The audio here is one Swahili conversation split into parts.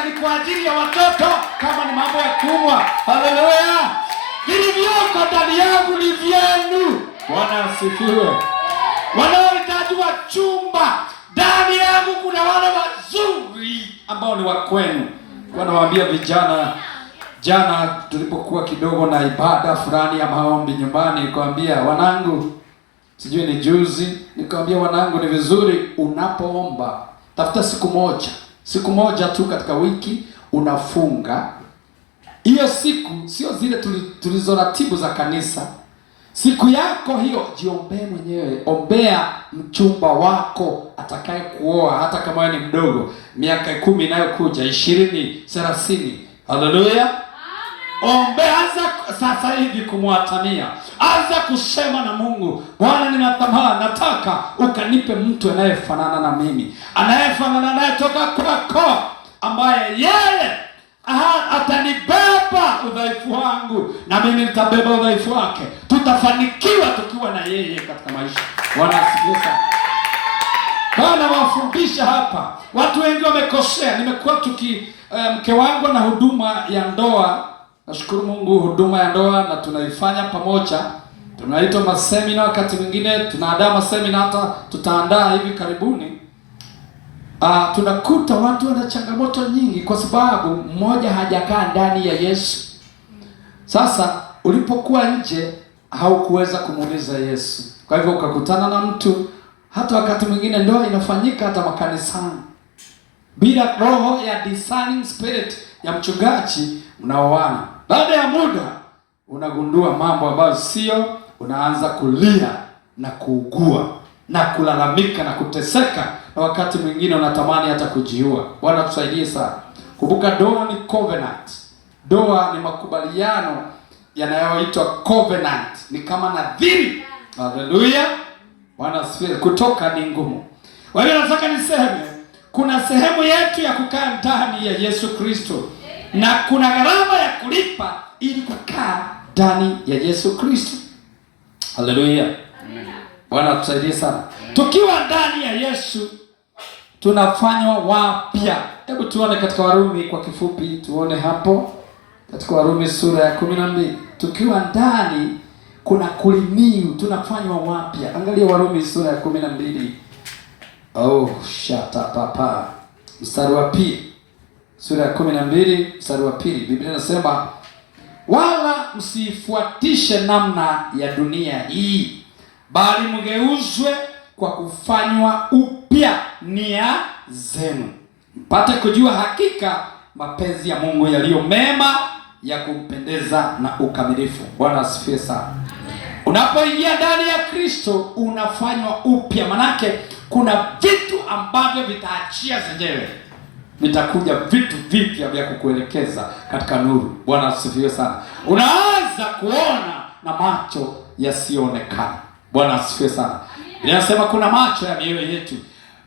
kama ni kwa ajili ya watoto, kama ni mambo ya kuumwa. Haleluya! Vilivyoko ndani yangu ni vyenu. Bwana asifiwe. Wanaohitaji wachumba, ndani yangu kuna wale wazuri ambao ni wa kwenu. Wanawaambia vijana, jana tulipokuwa kidogo na ibada fulani ya maombi nyumbani, nikamwambia wanangu, sijui ni juzi, nikamwambia wanangu, ni vizuri unapoomba tafuta siku moja tu katika wiki unafunga. Hiyo siku sio zile tulizoratibu za kanisa. Siku yako hiyo jiombee mwenyewe. Ombea mchumba wako atakaye kuoa, hata kama wewe ni mdogo, miaka 10 inayokuja, 20, 30. Haleluya. Ombea, anza sasa hivi kumwatamia. Anza kusema na Mungu, Bwana, nataka ukanipe mtu anayefanana na mimi, anayefanana naye toka kwako, ambaye yeye atanibeba udhaifu wangu na mimi nitabeba udhaifu wake. Tutafanikiwa tukiwa na yeye katika maisha. Bwana asifiwe sana. Bwana wafundisha hapa. Watu wengi wamekosea. Nimekuwa mke wangu na huduma ya ndoa. Nashukuru Mungu, huduma ya ndoa na tunaifanya pamoja. Tunaitwa masemina, wakati mwingine tunaandaa masemina, hata tutaandaa hivi karibuni. Tunakuta watu wana changamoto nyingi kwa sababu mmoja hajakaa ndani ya Yesu. Sasa ulipokuwa nje haukuweza kumuuliza Yesu. Kwa hivyo ukakutana na mtu, hata wakati mwingine ndoa inafanyika hata makanisani, bila roho ya discerning spirit ya mchungaji, mnaoana. Baada ya muda unagundua mambo ambayo sio, unaanza kulia na kuugua na kulalamika na kuteseka, na wakati mwingine unatamani hata kujiua. Bwana tusaidie sana. Kumbuka, ndoa ni covenant. Ndoa ni makubaliano yanayoitwa covenant, ni kama nadhiri. Haleluya. Bwana asifiwe. Kutoka ni ngumu. Kwa hiyo nataka niseme kuna sehemu yetu ya kukaa ndani ya Yesu Kristo, na kuna gharama ya kulipa ili kukaa ndani ya Yesu Kristo. Haleluya. Bwana tusaidie sana. Tukiwa ndani ya Yesu tunafanywa wapya. Hebu tuone katika Warumi kwa kifupi, tuone hapo katika Warumi sura ya 12. Tukiwa ndani kuna kuliniu, tunafanywa wapya. Angalia Warumi sura ya 12. Papa. Mstari wa 2. Sura ya 12 mstari wa 2. Biblia inasema, wala msifuatishe namna ya dunia hii, bali mgeuzwe kwa kufanywa upya nia zenu, mpate kujua hakika mapenzi ya Mungu yaliyo mema, ya kumpendeza na ukamilifu. Bwana asifiwe sana. Unapoingia ndani ya Kristo unafanywa upya. Manake kuna vitu ambavyo vitaachia zenyewe, vitakuja vitu vipya vya kukuelekeza katika nuru. Bwana asifiwe sana. Unaanza kuona na macho yasiyoonekana. Bwana asifiwe sana. Inasema kuna macho ya mioyo yetu.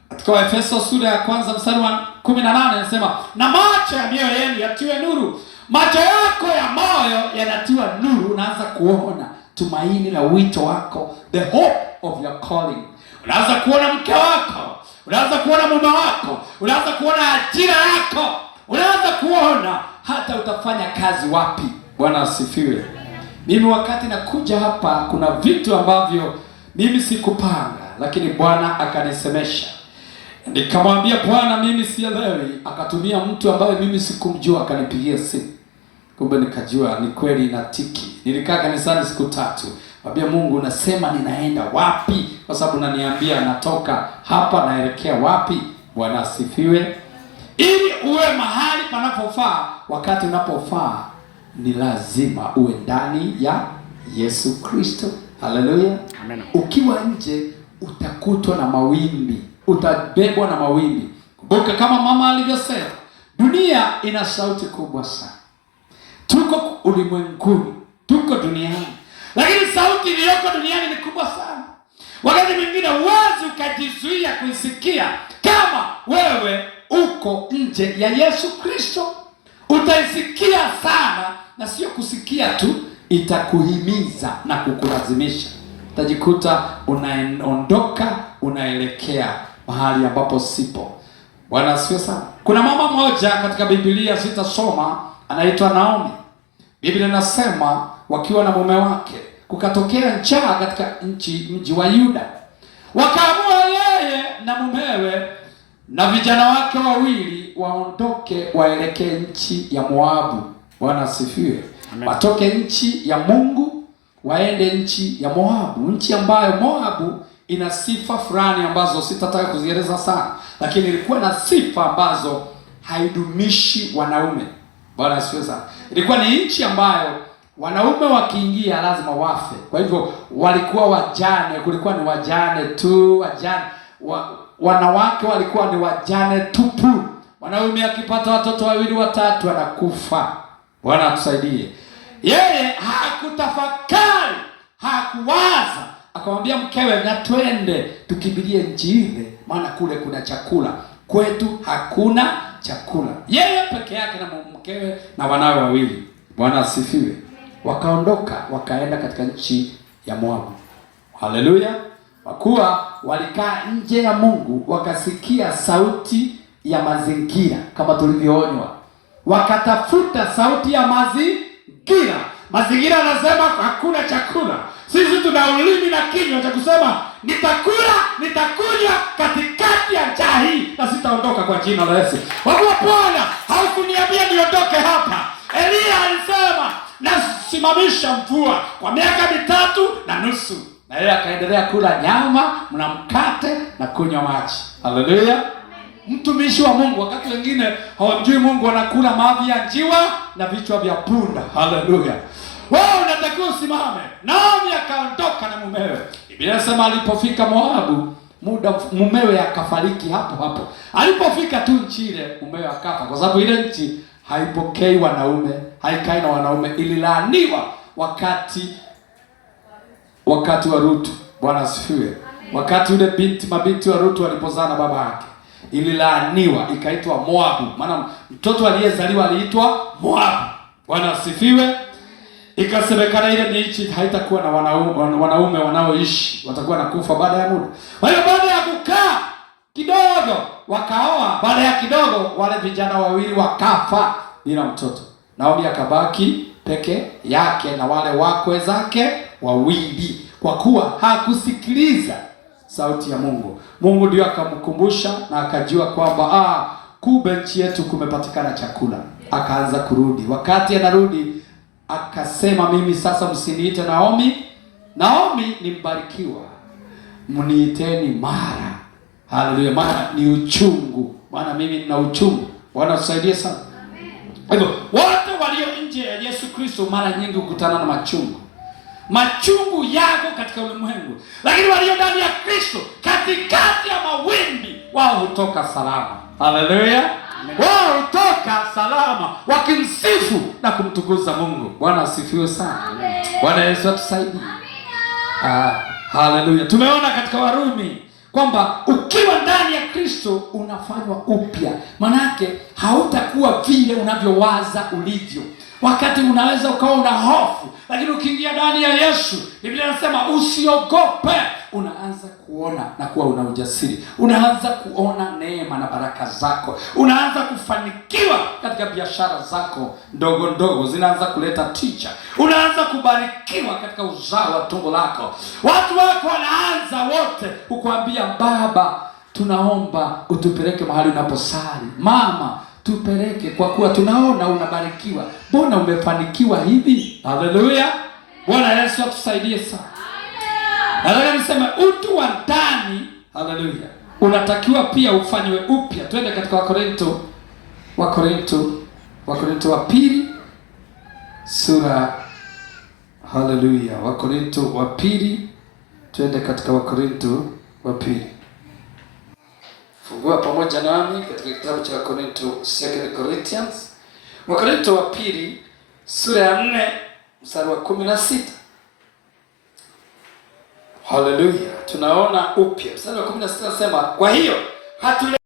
Katika Efeso sura ya 1 mstari wa 18 inasema, na macho ya mioyo yenu yatiwe nuru. Macho yako ya moyo yanatiwa nuru, unaanza kuona tumaini la wito wako, the hope of your calling. Unaanza kuona mke wako, unaanza kuona mume wako, unaanza kuona ajira yako, unaanza kuona hata utafanya kazi wapi. Bwana asifiwe. Mimi wakati nakuja hapa kuna vitu ambavyo mimi sikupanga, lakini Bwana akanisemesha. Nikamwambia Bwana, mimi sielewi. Akatumia mtu ambaye mimi sikumjua, akanipigia simu. Kumbe nikajua ni kweli natiki. Nilikaa kanisani siku 3. Mwambia Mungu, unasema ninaenda wapi? Kwa sababu unaniambia natoka hapa naelekea wapi? Bwana asifiwe. Ili uwe mahali panapofaa wakati unapofaa, ni lazima uwe ndani ya Yesu Kristo. Haleluya. Amen. Ukiwa nje utakutwa na mawimbi, utabebwa na mawimbi. Kumbuka kama mama alivyosema, dunia ina sauti kubwa sana. Tuko ulimwenguni, tuko duniani, lakini sauti iliyoko duniani ni kubwa sana. Wakati mwingine huwezi ukajizuia kuisikia kama wewe uko nje ya Yesu Kristo. Utaisikia sana, na sio kusikia tu, itakuhimiza na kukulazimisha. Utajikuta unaondoka unaelekea mahali ambapo sipo. Bwana asifiwe sana. Kuna mama mmoja katika Biblia sitasoma, anaitwa Naomi. Biblia inasema wakiwa na mume wake kukatokea njaa katika mji wa Yuda. Wakaamua yeye na mumewe na vijana wake wawili waondoke waelekee nchi ya Moabu. Bwana asifiwe. Watoke nchi ya Mungu waende nchi ya Moabu, nchi ambayo Moabu ina sifa fulani ambazo sitataka kuzieleza sana, lakini ilikuwa na sifa ambazo haidumishi wanaume. Bwana asifiwe sana. Ilikuwa ni nchi ambayo wanaume wakiingia lazima wafe. Kwa hivyo walikuwa wajane, kulikuwa ni wajane tu, wanawake walikuwa ni wajane tupu. Wanaume akipata watoto wawili watatu anakufa. Bwana atusaidie. Yeye hakutafakari, hakuwaza, akamwambia mkewe, na twende tukimbilie nchi ile, maana kule kuna chakula, kwetu hakuna chakula. Yeye peke yake na mkewe na wanawe wawili. Bwana asifiwe. Wakaondoka wakaenda katika nchi ya Moabu. Haleluya. Kwa kuwa walikaa nje ya Mungu, wakasikia sauti ya mazingira kama tulivyoonywa. Wakatafuta sauti ya mazingira. Mazingira anasema hakuna chakula. Sisi tuna ulimi na kinywa cha kusema nitakula, nitakunywa katikati ya njaa hii na sitaondoka kwa jina la Yesu. Kwa kuwa Bwana haukuniambia niondoke hapa. Elia alisema nasimamisha mvua kwa miaka 3.5. Na yeye akaendelea kula nyama na mkate na kunywa maji. Haleluya. Mtumishi wa Mungu, wakati wengine hawamjui Mungu, wanakula mavi ya njiwa na vichwa vya punda. Haleluya. Wewe unatakiwa usimame. Naomi akaondoka na mumewe. Biblia inasema alipofika Moabu, mumewe akafariki hapo hapo. Alipofika tu nchi ile, mumewe akafa, kwa sababu ile nchi haipokei wanaume, haikai na wanaume. Ililaaniwa wakati wa Rutu. Bwana asifiwe. Wakati ule mabinti wa Rutu walipozaa na baba yake, ililaaniwa ikaitwa Moabu. Maana mtoto aliyezaliwa aliitwa Moabu. Bwana asifiwe. Ikasemekana ile ni nchi haitakuwa na wanaume wanaoishi, watakuwa na kufa baada ya muda. Kwa hiyo baada ya kukaa kidogo wakaoa. Baada ya kidogo wale vijana wawili wakafa bila mtoto. Naomi akabaki peke yake na wale wakwe zake wawili, kwa kuwa hakusikiliza sauti ya Mungu. Mungu ndio akamkumbusha na akajua kwamba kumbe nchi yetu kumepatikana chakula. Akaanza kurudi. Wakati anarudi akasema, mimi sasa msiniite Naomi. Naomi ni mbarikiwa. Mniiteni Mara. Haleluya. Maana ni uchungu. Maana mimi nina uchungu. Bwana tusaidie sana. Kwa hivyo wote walio nje ya Yesu Kristo mara nyingi hukutana na machungu. Machungu yako katika ulimwengu, lakini walio ndani ya Kristo katikati ya mawimbi wao hutoka salama. Haleluya. Wao hutoka salama wakimsifu na kumtukuza Mungu. Bwana asifiwe sana. Bwana Yesu atusaidie. Haleluya. Tumeona katika Warumi kwamba ukiwa ndani ya Kristo unafanywa upya. Manake hautakuwa vile unavyowaza ulivyo. Wakati unaweza ukawa una hofu, lakini ukiingia ndani ya Yesu, Biblia inasema usiogope. Unaanza kuona na kuwa una ujasiri. Unaanza kuona neema na baraka zako. Unaanza kufanikiwa katika biashara zako ndogo ndogo, zinaanza kuleta tija. Unaanza kubarikiwa katika uzao wa tumbo lako. Watu wako wanaanza wote kukuambia, baba, tunaomba utupeleke mahali unaposali. Mama, tupeleke kwa kuwa tunaona unabarikiwa. Mbona umefanikiwa hivi? Haleluya. Bwana Yesu atusaidie sana. Nataka niseme utu wa ndani, haleluya, unatakiwa pia ufanywe upya. Twende katika Wakorinto wa pili sura, haleluya, Wakorinto wa pili. Twende katika Wakorinto wa pili. Fungua pamoja nami katika kitabu cha Wakorinto, 2 Corinthians. Wakorinto wa pili sura ya 4 mstari wa 16. Haleluya. Tunaona upya. Mstari wa 16 nasema, kwa hiyo